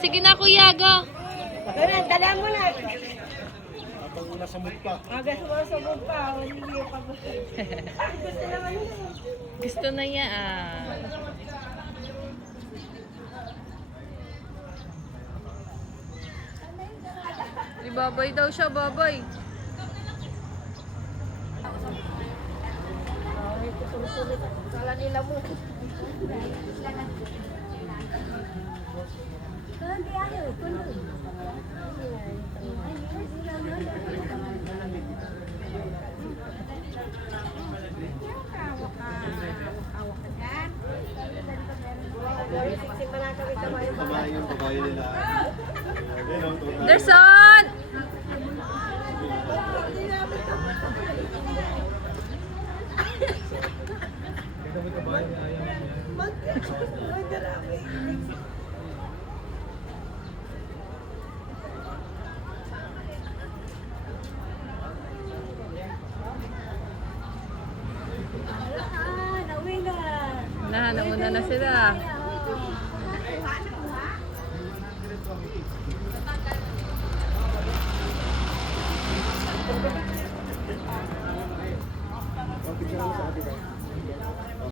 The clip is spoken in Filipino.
Sige na, kuya, go. Ganun, dala mo na. Kapag una sa mood pa. Gusto mo sa mood pa. Hindi pa gusto. Gusto naman yun. Gusto na niya, Babay daw siya, babay. Kala nila mo. Babae nila. Derson! Nahanap mo na sila.